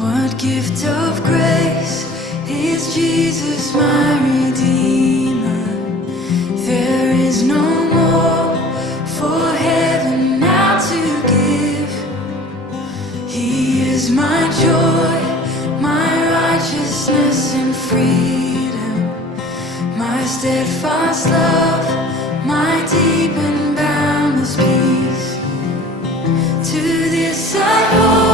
What gift of grace is Jesus my Redeemer? There is no more for heaven now to give. He is my joy, my righteousness and freedom, my steadfast love, my deep and boundless peace. To this I hold.